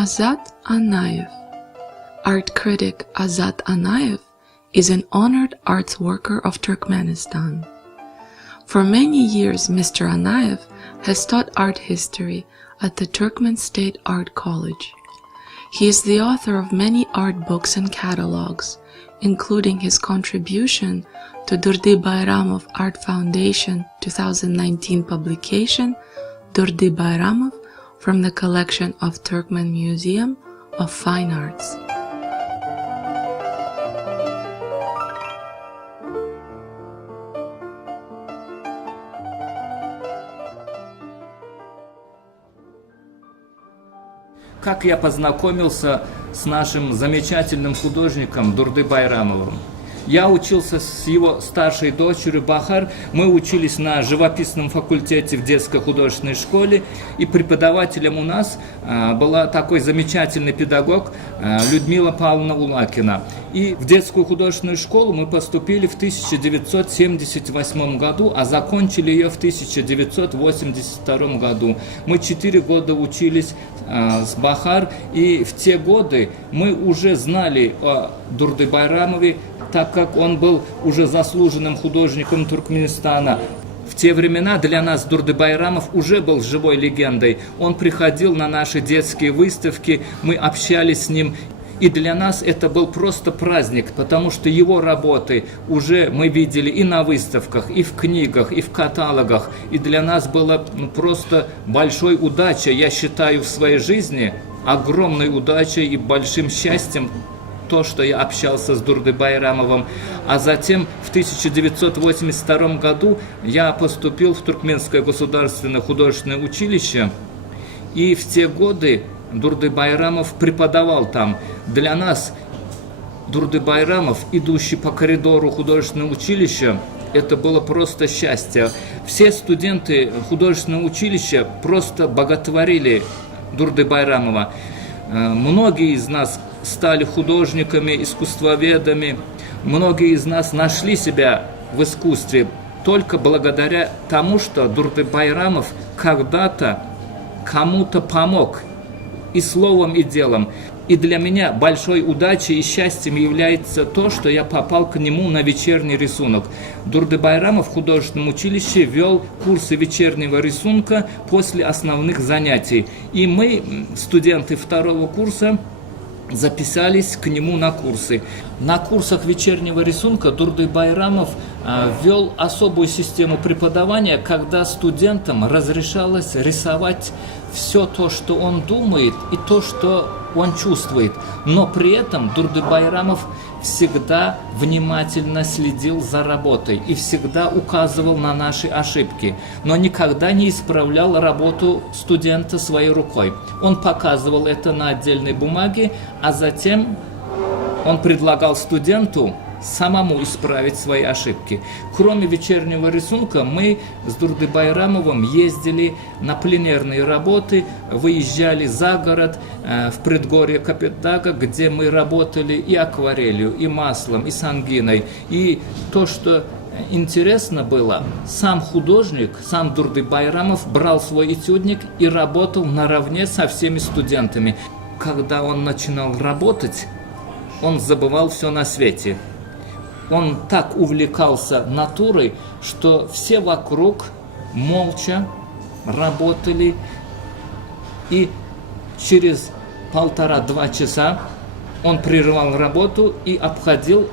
Azat Anayev. Art critic Azat Anayev is an honored arts worker of Turkmenistan. For many years, Mr. Anayev has taught art history at the Turkmen State Art College. He is the author of many art books and catalogs, including his contribution to Durdi Bayramov Art Foundation 2019 publication, Durdi Bayramov, from the collection of Turkmen Museum of Fine Arts. Как я познакомился с нашим замечательным художником Дурды Байрамовым? Я учился с его старшей дочерью Бахар. Мы учились на живописном факультете в детской художественной школе. И преподавателем у нас была такой замечательный педагог Людмила Павловна Улакина. И в детскую художественную школу мы поступили в 1978 году, а закончили ее в 1982 году. Мы 4 года учились с Бахар, и в те годы мы уже знали о Дурды Байрамове, так как он был уже заслуженным художником Туркменистана. В те времена для нас Дурды Байрамов уже был живой легендой. Он приходил на наши детские выставки, мы общались с ним. И для нас это был просто праздник, потому что его работы уже мы видели и на выставках, и в книгах, и в каталогах. И для нас было просто большой удачей, я считаю, в своей жизни, огромной удачей и большим счастьем то, что я общался с Дурды Байрамовым. А затем в 1982 году я поступил в Туркменское государственное художественное училище. И в те годы Дурды Байрамов преподавал там. Для нас Дурды Байрамов, идущий по коридору художественного училища, это было просто счастье. Все студенты художественного училища просто боготворили Дурды Байрамова. Многие из нас стали художниками, искусствоведами. Многие из нас нашли себя в искусстве только благодаря тому, что Дурды Байрамов когда-то кому-то помог и словом, и делом. И для меня большой удачей и счастьем является то, что я попал к нему на вечерний рисунок. Дурды Байрамов в художественном училище вел курсы вечернего рисунка после основных занятий. И мы, студенты второго курса, записались к нему на курсы. На курсах вечернего рисунка Дурды Байрамов ввел особую систему преподавания, когда студентам разрешалось рисовать все то, что он думает, и то, что он чувствует. Но при этом Дурды Байрамов всегда внимательно следил за работой и всегда указывал на наши ошибки, но никогда не исправлял работу студента своей рукой. Он показывал это на отдельной бумаге, а затем он предлагал студенту самому исправить свои ошибки. Кроме вечернего рисунка, мы с Дурды Байрамовым ездили на пленерные работы, выезжали за город, в предгорье Капетдага, где мы работали и акварелью, и маслом, и сангиной. И то, что интересно было, сам художник, сам Дурды Байрамов брал свой этюдник и работал наравне со всеми студентами. Когда он начинал работать, он забывал все на свете. Он так увлекался натурой, что все вокруг молча работали, и через 1,5-2 часа он прерывал работу и обходил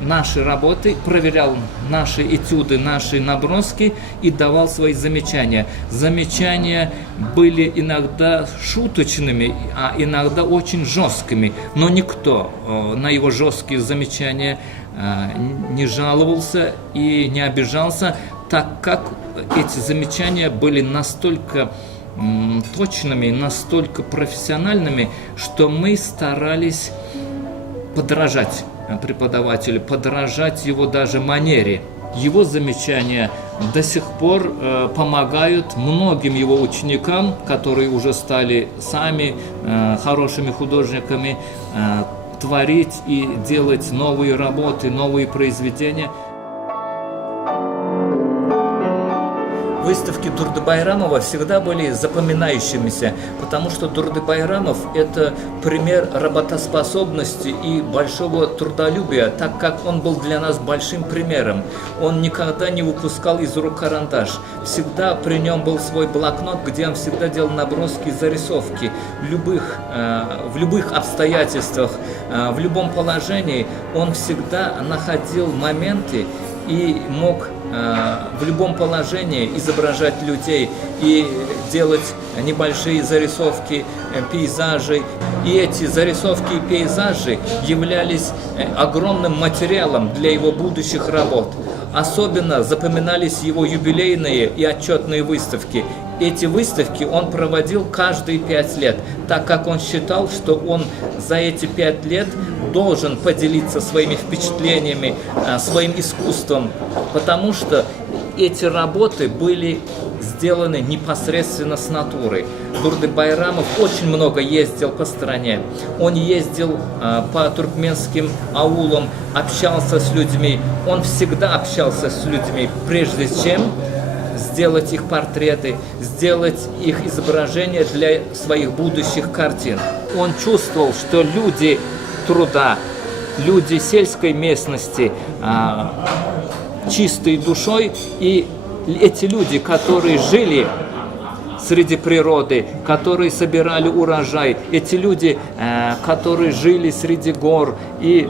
наши работы, проверял наши этюды, наши наброски и давал свои замечания. Замечания были иногда шуточными, а иногда очень жесткими, но никто на его жесткие замечания не жаловался и не обижался, так как эти замечания были настолько точными, настолько профессиональными, что мы старались подражать преподавателю, подражать его даже манере. Его замечания до сих пор помогают многим его ученикам, которые уже стали сами хорошими художниками, творить и делать новые работы, новые произведения. выставки Дурды Байрамова всегда были запоминающимися, потому что Дурды Байрамов – это пример работоспособности и большого трудолюбия, так как он был для нас большим примером. Он никогда не выпускал из рук карандаш. Всегда при нем был свой блокнот, где он всегда делал наброски, зарисовки. В любых обстоятельствах, в любом положении он всегда находил моменты и мог в любом положении изображать людей и делать небольшие зарисовки пейзажей. И эти зарисовки и пейзажи являлись огромным материалом для его будущих работ. Особенно запоминались его юбилейные и отчетные выставки. Эти выставки он проводил каждые 5 лет, так как он считал, что он за эти 5 лет должен поделиться своими впечатлениями, своим искусством, потому что эти работы были сделаны непосредственно с натуры. Дурды Байрамов очень много ездил по стране. Он ездил по туркменским аулам, общался с людьми. Он всегда общался с людьми, прежде чем сделать их портреты, сделать их изображения для своих будущих картин. Он чувствовал, что люди труда, люди сельской местности, чистой душой, и эти люди, которые жили среди природы, которые собирали урожай, эти люди, которые жили среди гор и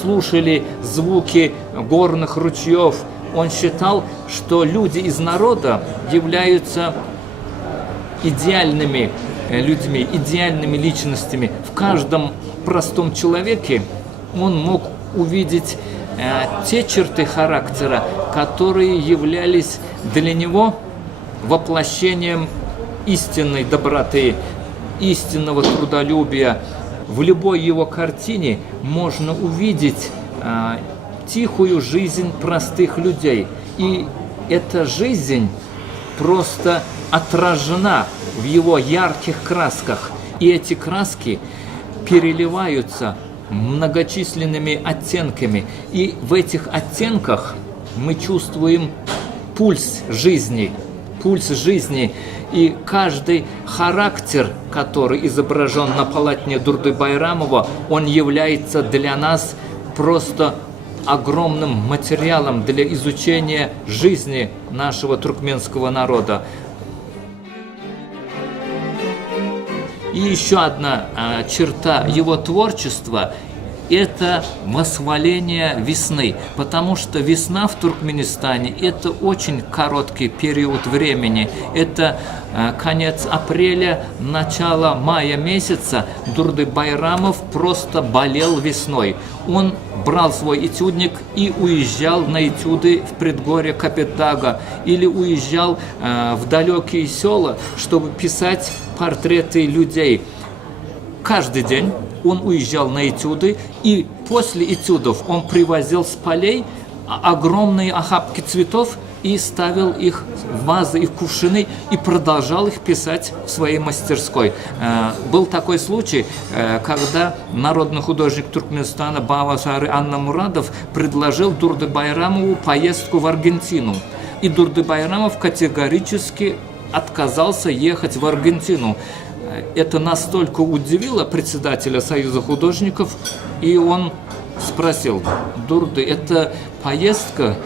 слушали звуки горных ручьев, он считал, что люди из народа являются идеальными людьми, идеальными личностями. В каждом простом человеке он мог увидеть те черты характера, которые являлись для него воплощением истинной доброты, истинного трудолюбия. В любой его картине можно увидеть тихую жизнь простых людей. И эта жизнь просто отражена в его ярких красках. И эти краски переливаются многочисленными оттенками. И в этих оттенках мы чувствуем пульс жизни. И каждый характер, который изображен на полотне Дурды Байрамова, он является для нас просто огромным материалом для изучения жизни нашего туркменского народа. И еще одна черта его творчества – это восхваление весны, потому что весна в Туркменистане – это очень короткий период времени. Это конец апреля, начало мая месяца. Дурды Байрамов просто болел весной. Он брал свой этюдник и уезжал на этюды в предгорье Капетага или уезжал в далекие села, чтобы писать портреты людей. Каждый день он уезжал на этюды, и после этюдов он привозил с полей огромные охапки цветов и ставил их в вазы и в кувшины и продолжал их писать в своей мастерской. Был такой случай, когда народный художник Туркменистана Бава Сары Анна Мурадов предложил Дурды Байрамову поездку в Аргентину. И Дурды Байрамов категорически отказался ехать в Аргентину. Это настолько удивило председателя Союза художников, и он спросил: Дурды, эта поездка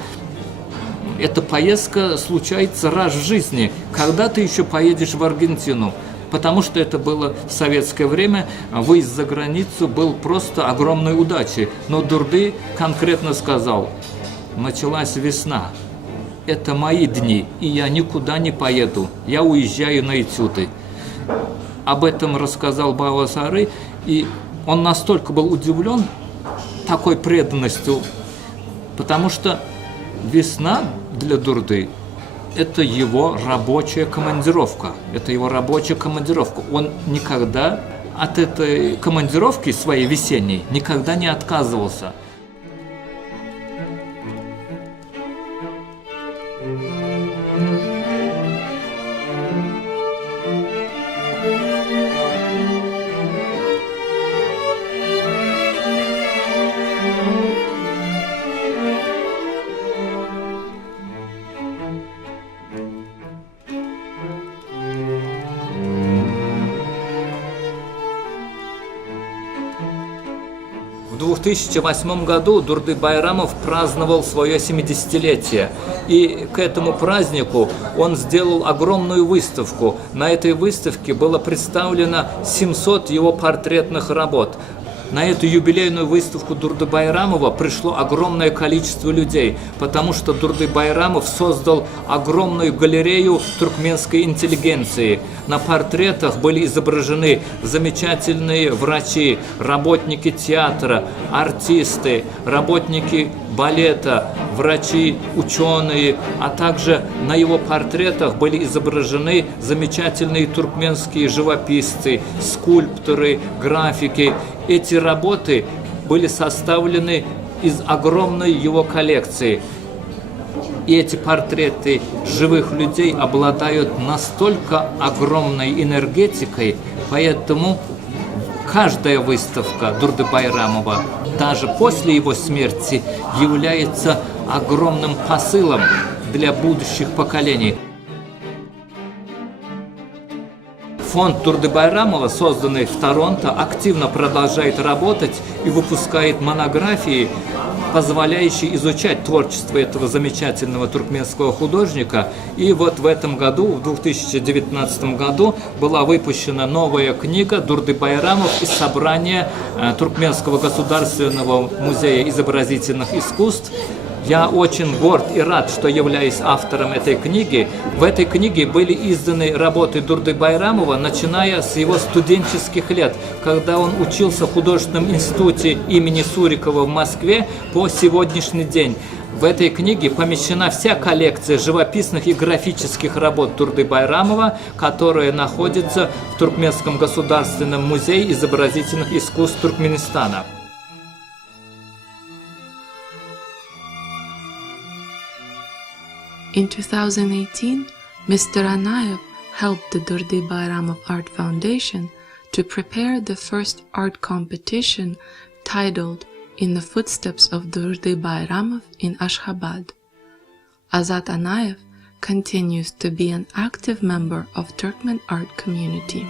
случается раз в жизни. Когда ты еще поедешь в Аргентину? Потому что это было в советское время, выезд за границу был просто огромной удачей. Но Дурды конкретно сказал: началась весна, это мои дни, и я никуда не поеду, я уезжаю на этюды. Об этом рассказал Бава Сары, и он настолько был удивлен такой преданностью, потому что весна для Дурды – это его рабочая командировка. Он никогда от этой командировки своей весенней никогда не отказывался. 2008 году Дурды Байрамов праздновал свое 70-летие. И к этому празднику он сделал огромную выставку. На этой выставке было представлено 700 его портретных работ. На эту юбилейную выставку Дурды Байрамова пришло огромное количество людей, потому что Дурды Байрамов создал огромную галерею туркменской интеллигенции. На портретах были изображены замечательные врачи, работники театра, артисты, работники балета, врачи, ученые, а также на его портретах были изображены замечательные туркменские живописцы, скульпторы, графики. Эти работы были составлены из огромной его коллекции. И эти портреты живых людей обладают настолько огромной энергетикой, поэтому каждая выставка Дурды Байрамова, даже после его смерти, является огромным посылом для будущих поколений. Фонд Дурды Байрамова, созданный в Торонто, активно продолжает работать и выпускает монографии, позволяющие изучать творчество этого замечательного туркменского художника. И вот в этом году, в 2019 году, была выпущена новая книга Дурды Байрамов из собрания Туркменского государственного музея изобразительных искусств. Я очень горд и рад, что являюсь автором этой книги. В этой книге были изданы работы Дурды Байрамова, начиная с его студенческих лет, когда он учился в художественном институте имени Сурикова в Москве по сегодняшний день. В этой книге помещена вся коллекция живописных и графических работ Дурды Байрамова, которая находится в Туркменском государственном музее изобразительных искусств Туркменистана. In 2018, Mr. Anayev helped the Durdi Bayramov Art Foundation to prepare the first art competition titled In the Footsteps of Durdi Bayramov in Ashgabat. Azat Anayev continues to be an active member of Turkmen art community.